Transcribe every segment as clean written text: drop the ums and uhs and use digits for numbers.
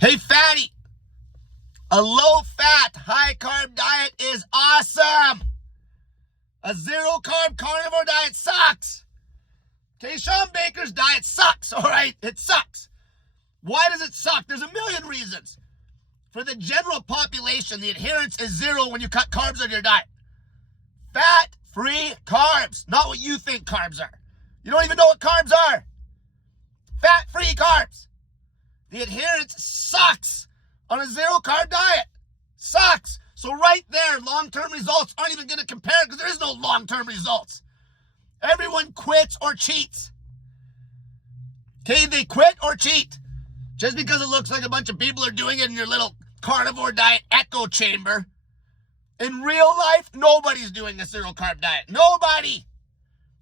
Hey, fatty, a low-fat, high-carb diet is awesome. A zero-carb carnivore diet sucks. Okay, Shawn Baker's diet sucks, all right? It sucks. Why does it suck? There's a million reasons. For the general population, the adherence is zero when you cut carbs on your diet. Fat-free carbs, not what you think carbs are. You don't even know what carbs are. Fat-free carbs. The adherence sucks on a zero-carb diet. Sucks. So right there, long-term results aren't even going to compare because there is no long-term results. Everyone quits or cheats. Okay, they quit or cheat. Just because it looks like a bunch of people are doing it in your little carnivore diet echo chamber. In real life, nobody's doing a zero-carb diet. Nobody.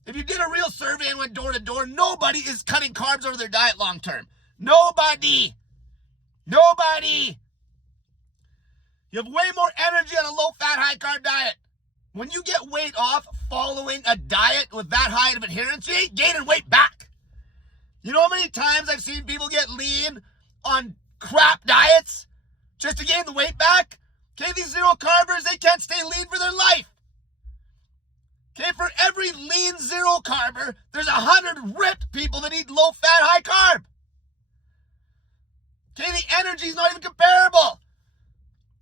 If you did a real survey and went door to door, nobody is cutting carbs out of their diet long-term. Nobody. Nobody. You have way more energy on a low-fat, high-carb diet. When you get weight off following a diet with that high of adherence, you ain't gaining weight back. You know how many times I've seen people get lean on crap diets just to gain the weight back? Okay, these zero-carbers, they can't stay lean for their life. Okay, for every lean zero-carber, there's 100 ripped people that eat low-fat, high-carb. Okay, the energy's not even comparable.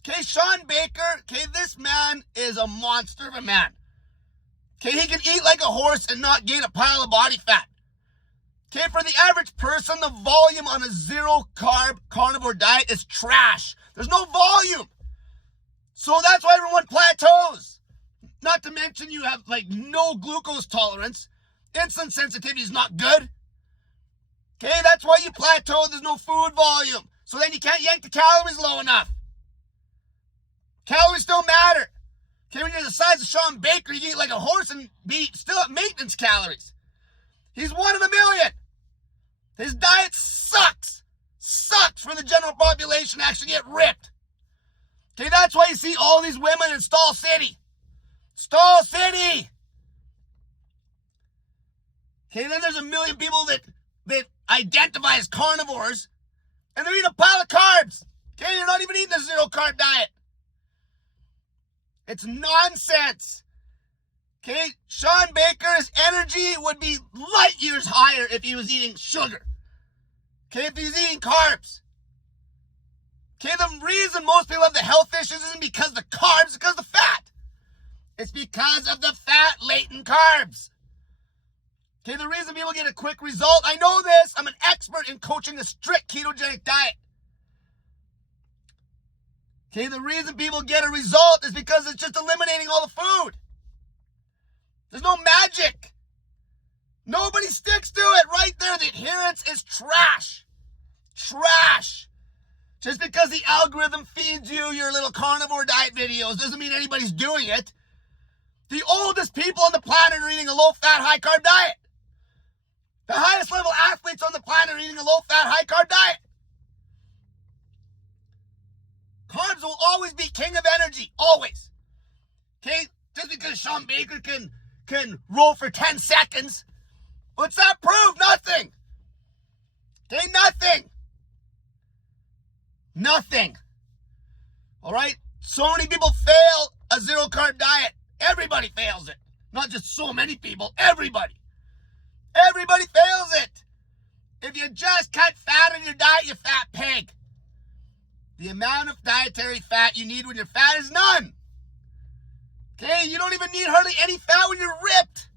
Okay, Shawn Baker, okay, this man is a monster of a man. Okay, he can eat like a horse and not gain a pile of body fat. Okay, for the average person, the volume on a zero-carb carnivore diet is trash. There's no volume. So that's why everyone plateaus. Not to mention you have like no glucose tolerance. Insulin sensitivity is not good. Okay, that's why you plateau. There's no food volume. So then you can't yank the calories low enough. Calories don't matter. Okay, when you're the size of Shawn Baker, you eat like a horse and be still at maintenance calories. He's one in a million. His diet sucks. Sucks for the general population to actually get ripped. Okay, that's why you see all these women in Stall City. Stall City. Okay, then there's a million people that identify as carnivores, and they're eating a pile of carbs. Okay, you're not even eating a zero-carb diet. It's nonsense. Okay, Shawn Baker's energy would be light years higher if he was eating sugar. Okay, if he's eating carbs. Okay, the reason most people have the health issues isn't because of the carbs, it's because of the fat. It's because of the fat latent carbs. Okay, the reason people get a quick result, I know this, I'm an expert in coaching a strict ketogenic diet. Okay, the reason people get a result is because it's just eliminating all the food. There's no magic. Nobody sticks to it. Right there, the adherence is trash. Trash. Just because the algorithm feeds you your little carnivore diet videos doesn't mean anybody's doing it. The oldest people on the planet are eating a low-fat, high-carb diet. The highest level athletes on the planet are eating a low-fat, high-carb diet. Carbs will always be king of energy, always. Okay? Just because Shawn Baker can roll for 10 seconds, what's that prove? Nothing. Okay, nothing. Nothing. All right? So many people fail a zero-carb diet. Everybody fails it. Not just so many people, everybody. Everybody fails it. If you just cut fat in your diet, you fat pig. The amount of dietary fat you need when you're fat is none. Okay, you don't even need hardly any fat when you're ripped.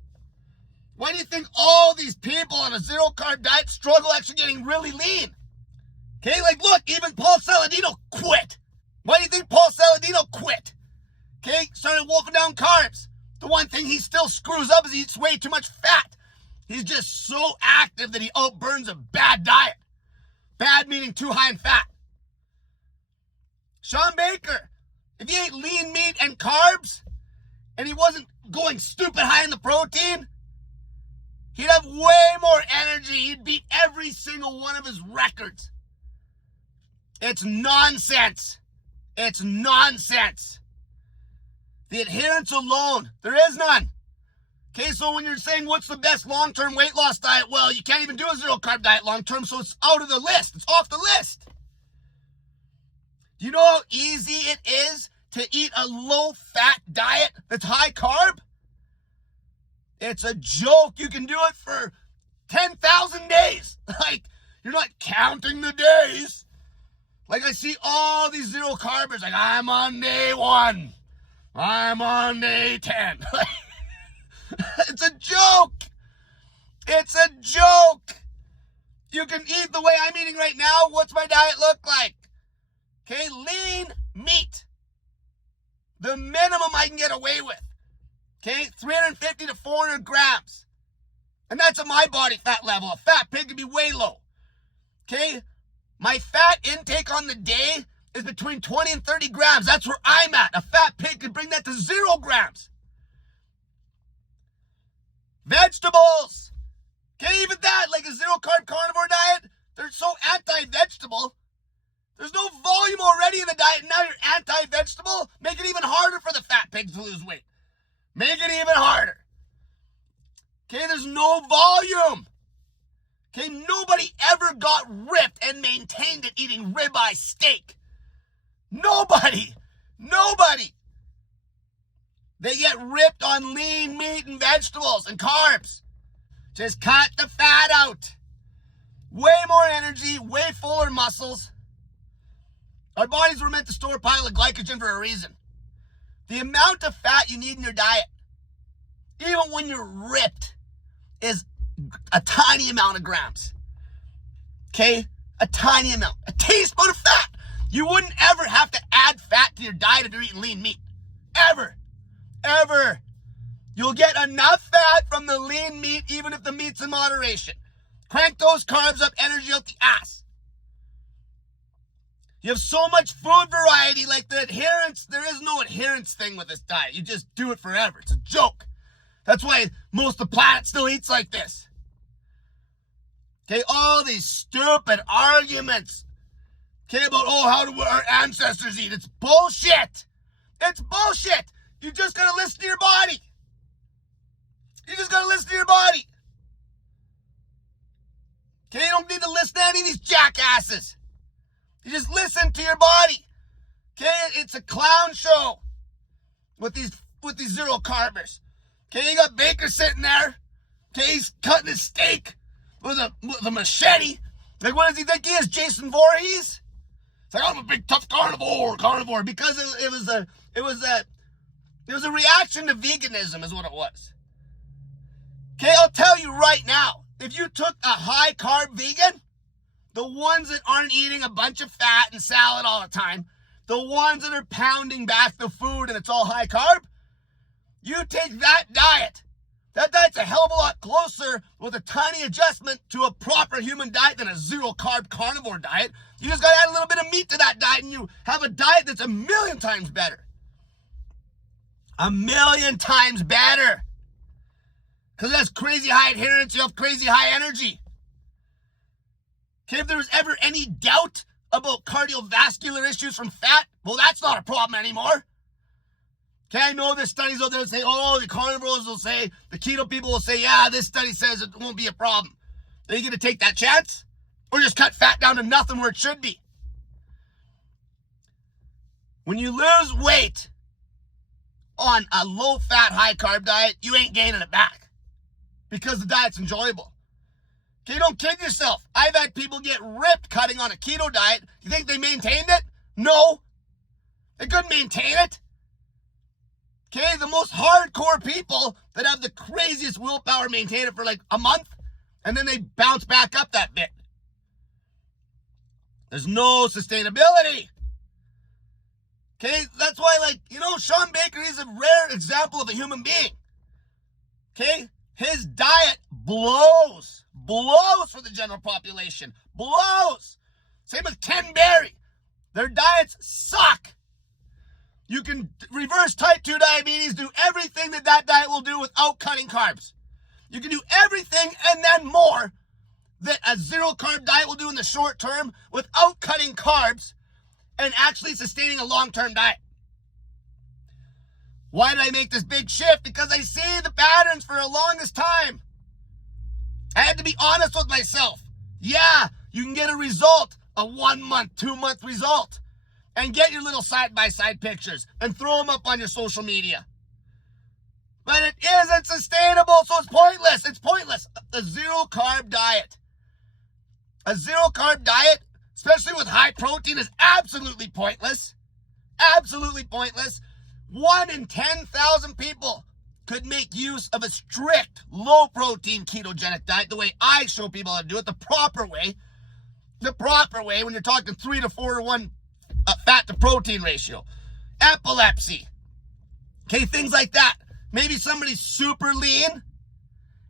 Why do you think all these people on a zero-carb diet struggle actually getting really lean? Okay, like look, even Paul Saladino quit. Why do you think Paul Saladino quit? Okay, started wolfing down carbs. The one thing he still screws up is he eats way too much fat. He's just so active that he outburns a bad diet. Bad meaning too high in fat. Shawn Baker, if he ate lean meat and carbs, and he wasn't going stupid high in the protein, he'd have way more energy. He'd beat every single one of his records. It's nonsense. It's nonsense. The adherence alone, there is none. Okay, so when you're saying what's the best long-term weight loss diet, well, you can't even do a zero-carb diet long-term, so it's out of the list. It's off the list. Do you know how easy it is to eat a low-fat diet that's high carb? It's a joke. You can do it for 10,000 days. Like, you're not counting the days. Like, I see all these zero carbers, like, I'm on day 1. I'm on day 10. It's a joke. It's a joke. You can eat the way I'm eating right now. What's my diet look like? Okay, lean meat. The minimum I can get away with. Okay, 350 to 400 grams. And that's at my body fat level. A fat pig could be way low. Okay, my fat intake on the day is between 20 and 30 grams. That's where I'm at. A fat pig could bring that to 0 grams. Vegetables. Okay, even that, like a zero-carb carnivore diet, they're so anti-vegetable. There's no volume already in the diet, and now you're anti-vegetable. Make it even harder for the fat pigs to lose weight. Make it even harder. Okay, there's no volume. Okay, nobody ever got ripped and maintained it eating ribeye steak. Nobody. They get ripped on lean meat and vegetables and carbs. Just cut the fat out. Way more energy, way fuller muscles. Our bodies were meant to store a pile of glycogen for a reason. The amount of fat you need in your diet, even when you're ripped, is a tiny amount of grams. Okay? A tiny amount. A teaspoon of fat. You wouldn't ever have to add fat to your diet if you're eating lean meat. Ever. You'll get enough fat from the lean meat, even if the meat's in moderation. Crank those carbs up, energy out the ass. You have so much food variety, like the adherence. There is no adherence thing with this diet. You just do it forever. It's a joke. That's why most of the planet still eats like this. Okay, all these stupid arguments. Okay, about, how do our ancestors eat? It's bullshit. It's bullshit. You just gotta listen to your body. Okay, you don't need to listen to any of these jackasses. You just listen to your body. Okay, it's a clown show with these zero carbers. Okay, you got Baker sitting there. Okay, he's cutting his steak with a machete. Like, what does he think he is, Jason Voorhees? It's like, I'm a big tough carnivore, because it was a reaction to veganism, is what it was. Okay, I'll tell you right now, if you took a high carb vegan, the ones that aren't eating a bunch of fat and salad all the time, the ones that are pounding back the food and it's all high carb, you take that diet's a hell of a lot closer with a tiny adjustment to a proper human diet than a zero carb carnivore diet. You just got to add a little bit of meat to that diet and you have a diet that's 1,000,000 times better. 1,000,000 times better. Because that's crazy high adherence, you have crazy high energy. Okay, if there was ever any doubt about cardiovascular issues from fat, well, that's not a problem anymore. Okay, I know there's studies out there that say, the carnivores will say, the keto people will say, yeah, this study says it won't be a problem. Are you going to take that chance? Or just cut fat down to nothing where it should be? When you lose weight on a low-fat, high-carb diet, you ain't gaining it back. Because the diet's enjoyable. Okay, don't kid yourself. I've had people get ripped cutting on a keto diet. You think they maintained it? No. They couldn't maintain it. Okay, the most hardcore people that have the craziest willpower maintain it for like a month, and then they bounce back up that bit. There's no sustainability. Okay, that's why, Sean Baker is a rare example of a human being. Okay, his diet blows for the general population, blows. Same with Ken Berry. Their diets suck. You can reverse type 2 diabetes, do everything that diet will do without cutting carbs. You can do everything and then more that a zero carb diet will do in the short term without cutting carbs and actually sustaining a long-term diet. Why did I make this big shift? Because I see the patterns for the longest time. I had to be honest with myself. Yeah, you can get a result, a 1 month, 2 month result. and get your little side-by-side pictures and throw them up on your social media. But it isn't sustainable, so it's pointless. It's pointless. A zero-carb diet. A zero-carb diet, especially with high protein, is absolutely pointless. Absolutely pointless. 1 in 10,000 people could make use of a strict, low-protein ketogenic diet, the way I show people how to do it, the proper way. The proper way, when you're talking 3 to 4 to 1 fat to protein ratio. Epilepsy. Okay, things like that. Maybe somebody's super lean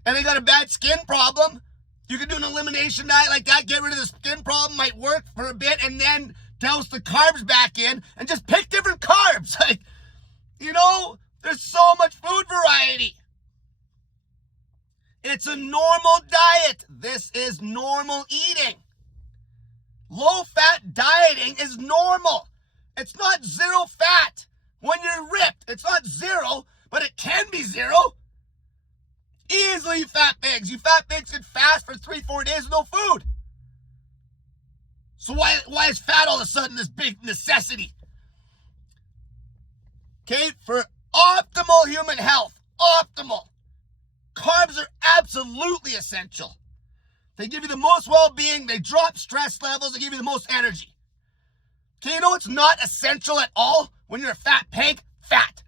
and they got a bad skin problem. You can do an elimination diet like that, get rid of the skin problem, might work for a bit, and then douse the carbs back in and just pick different carbs. Like, you know, there's so much food variety. It's a normal diet. This is normal eating. Low-fat dieting is normal. It's not zero fat when you're ripped. It's not zero, but it can be zero. Easily, you fat pigs. You fat pigs can fast for 3-4 days with no food. So why is fat all of a sudden this big necessity? Okay, for optimal human health, optimal, carbs are absolutely essential. They give you the most well-being, they drop stress levels, they give you the most energy. Okay, you know what's not essential at all when you're a fat pig? Fat.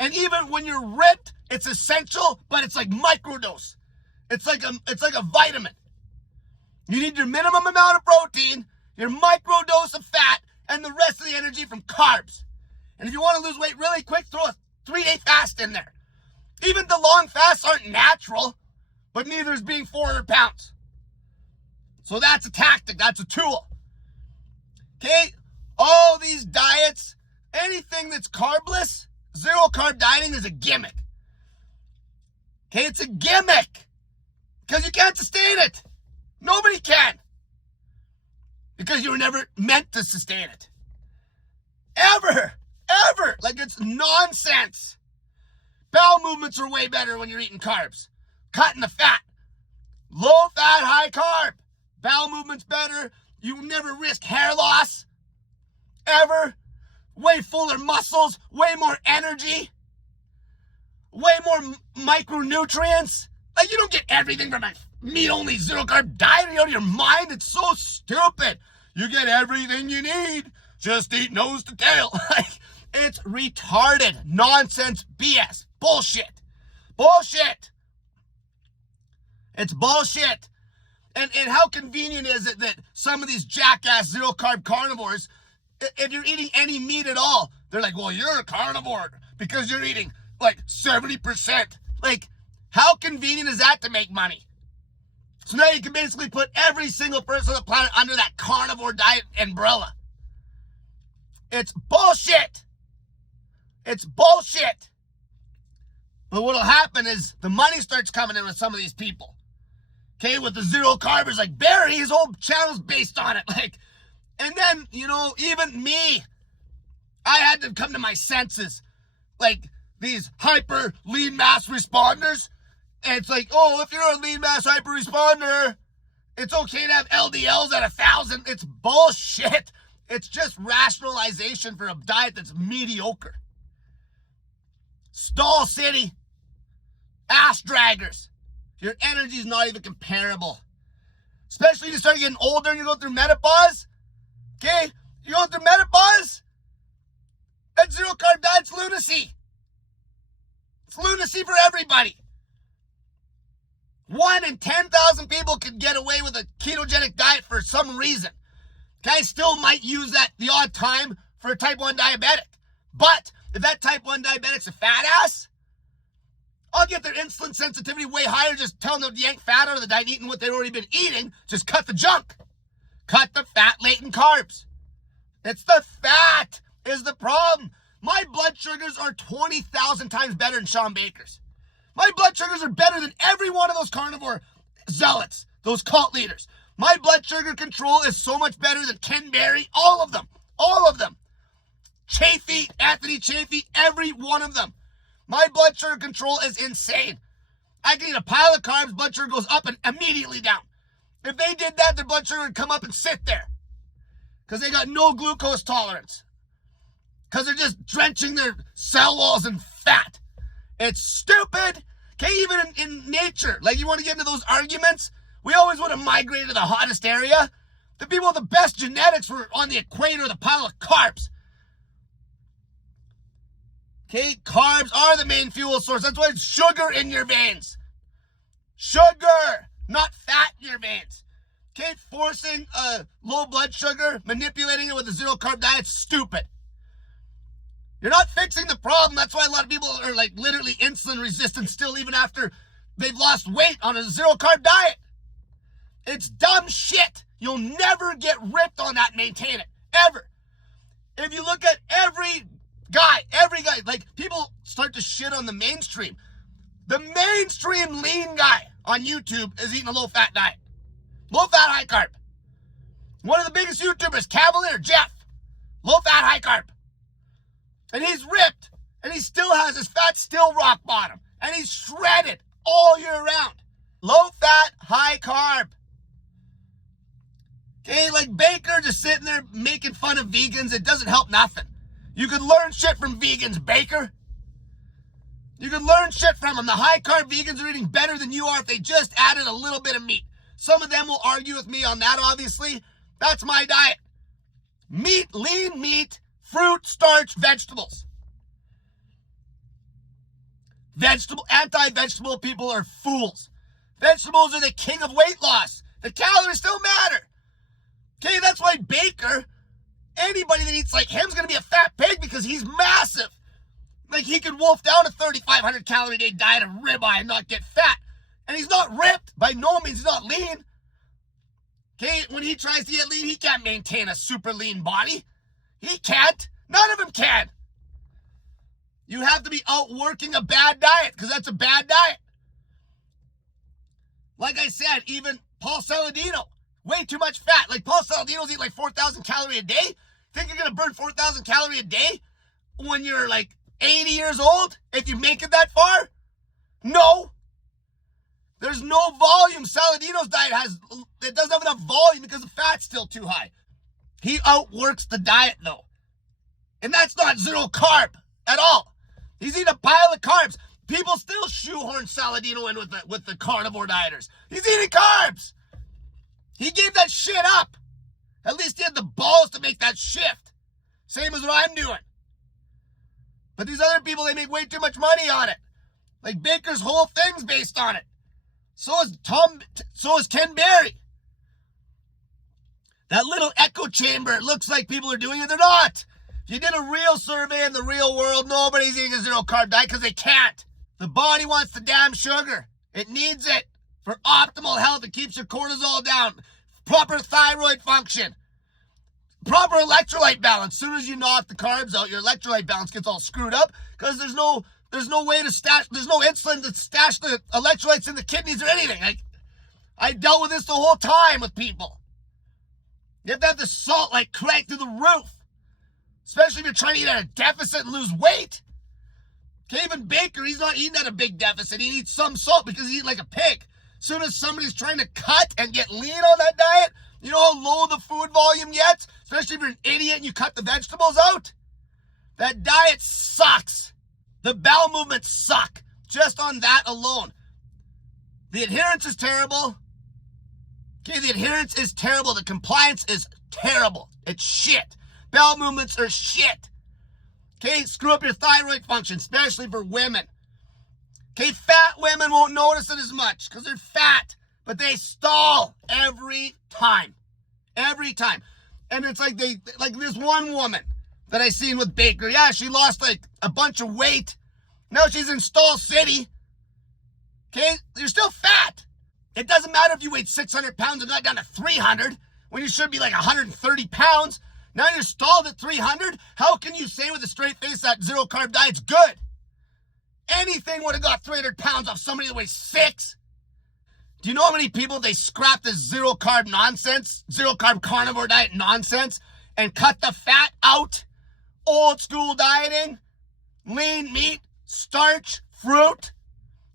And even when you're ripped, it's essential, but it's like microdose. It's like a vitamin. You need your minimum amount of protein, your microdose of fat, and the rest of the energy from carbs. And if you want to lose weight really quick, throw a 3-day fast in there. Even the long fasts aren't natural, but neither is being 400 pounds. So that's a tactic, that's a tool. Okay, all these diets, anything that's carbless, zero carb dieting is a gimmick. Okay, it's a gimmick because you can't sustain it. Nobody can. Because you were never meant to sustain it. Ever. Like, it's nonsense. Bowel movements are way better when you're eating carbs. Cutting the fat. Low fat, high carb. Bowel movements better. You never risk hair loss. Ever. Way fuller muscles. Way more energy. Way more micronutrients. Like, you don't get everything from a meat-only zero-carb diet. Are you out of your mind? It's so stupid. You get everything you need. Just eat nose to tail. Like, it's retarded. Nonsense. BS. Bullshit. Bullshit. It's bullshit. And how convenient is it that some of these jackass zero-carb carnivores, if you're eating any meat at all, they're like, well, you're a carnivore because you're eating like 70%. Like, how convenient is that to make money? So now you can basically put every single person on the planet under that carnivore diet umbrella. It's bullshit. It's bullshit. But what'll happen is the money starts coming in with some of these people. Okay, with the zero carbers, like Barry, his whole channel's based on it. Like, and then, you know, even me, I had to come to my senses. Like, these hyper lean mass responders. And it's like, oh, if you're a lean mass hyper responder, it's okay to have LDLs at 1,000. It's bullshit. It's just rationalization for a diet that's mediocre. Stall City. Ass draggers. Your energy's not even comparable. Especially if you start getting older and you go through menopause. Okay? You go through menopause. That zero carb diet's lunacy. It's lunacy for everybody. 1 in 10,000 people could get away with a ketogenic diet for some reason. Okay, still might use that the odd time for a type 1 diabetic. But if that type 1 diabetic's a fat ass, I'll get their insulin sensitivity way higher, just telling them to yank fat out of the diet, eating what they've already been eating. Just cut the junk. Cut the fat latent carbs. It's the fat is the problem. My blood sugars are 20,000 times better than Sean Baker's. My blood sugars are better than every one of those carnivore zealots, those cult leaders. My blood sugar control is so much better than Ken Berry, all of them. All of them. Chafee, Anthony Chafee, every one of them. My blood sugar control is insane. I can eat a pile of carbs, blood sugar goes up and immediately down. If they did that, their blood sugar would come up and sit there. because they got no glucose tolerance. Because they're just drenching their cell walls in fat. It's stupid. Okay, even in nature, like you want to get into those arguments, we always want to migrate to the hottest area. The people with the best genetics were on the equator, the pile of carbs. Okay, carbs are the main fuel source. That's why it's sugar in your veins. Sugar, not fat in your veins. Okay, forcing low blood sugar, manipulating it with a zero carb diet, stupid. You're not fixing the problem. That's why a lot of people are like literally insulin resistant still, even after they've lost weight on a zero carb diet. It's dumb shit. You'll never get ripped on that and maintain it, ever. If you look at every guy, like people start to shit on the mainstream. The mainstream lean guy on YouTube is eating a low-fat diet. Low-fat, high-carb. One of the biggest YouTubers, Cavalier Jeff. Low-fat, high-carb. And he's ripped, and he still has his fat still rock bottom, and he's shredded all year round. Low fat, high carb. Okay, like Baker just sitting there making fun of vegans, it doesn't help nothing. You could learn shit from vegans, Baker. You could learn shit from them. The high carb vegans are eating better than you are if they just added a little bit of meat. Some of them will argue with me on that, obviously. That's my diet. Meat, lean meat, fruit, starch, vegetables. Anti-vegetable people are fools. Vegetables are the king of weight loss. The calories still matter. Okay, that's why Baker, anybody that eats like him is going to be a fat pig because he's massive. Like he could wolf down a 3,500 calorie a day diet of ribeye and not get fat. And he's not ripped. By no means, he's not lean. Okay, when he tries to get lean, he can't maintain a super lean body. He can't. None of them can. You have to be outworking a bad diet because that's a bad diet. Like I said, even Paul Saladino, way too much fat. Like Paul Saladino's eating like 4,000 calories a day. Think you're going to burn 4,000 calories a day when you're like 80 years old? If you make it that far? No. There's no volume. Saladino's diet doesn't have enough volume because the fat's still too high. He outworks the diet though. And that's not zero carb at all. He's eating a pile of carbs. People still shoehorn Saladino in with the carnivore dieters. He's eating carbs. He gave that shit up. At least he had the balls to make that shift. Same as what I'm doing. But these other people, they make way too much money on it. Like Baker's whole thing's based on it. So is Ken Berry. That little echo chamber, it looks like people are doing it. They're not. If you did a real survey in the real world, nobody's eating a zero carb diet because they can't. The body wants the damn sugar. It needs it for optimal health. It keeps your cortisol down. Proper thyroid function. Proper electrolyte balance. As soon as you knock the carbs out, your electrolyte balance gets all screwed up because there's no way to stash, there's no insulin to stash the electrolytes in the kidneys or anything. I dealt with this the whole time with people. You have to have the salt like cranked through the roof. Especially if you're trying to eat at a deficit and lose weight. Okay, even Baker, he's not eating at a big deficit. He eats some salt because he's eating like a pig. As soon as somebody's trying to cut and get lean on that diet, you know how low the food volume gets? Especially if you're an idiot and you cut the vegetables out? That diet sucks. The bowel movements suck. Just on that alone. The adherence is terrible. Okay, the adherence is terrible. The compliance is terrible. It's shit. Bowel movements are shit. Okay, screw up your thyroid function, especially for women. Okay, fat women won't notice it as much because they're fat, but they stall every time. Every time. And it's like this one woman that I seen with Baker. Yeah, she lost like a bunch of weight. Now she's in Stall City. Okay, you're still fat. It doesn't matter if you weighed 600 pounds and got down to 300 when you should be like 130 pounds. Now you're stalled at 300. How can you say with a straight face that zero carb diet's good? Anything would have got 300 pounds off somebody that weighs 6. Do you know how many people they scrap this zero carb nonsense, zero carb carnivore diet nonsense, and cut the fat out? Old school dieting, lean meat, starch, fruit,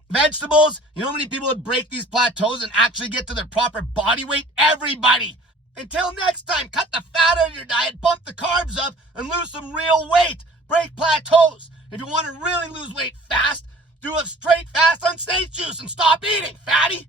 vegetables. You know how many people would break these plateaus and actually get to their proper body weight? Everybody. Until next time, cut the fat out of your diet, bump the carbs up, and lose some real weight. Break plateaus. If you want to really lose weight fast, do a straight fast on snake juice and stop eating, fatty.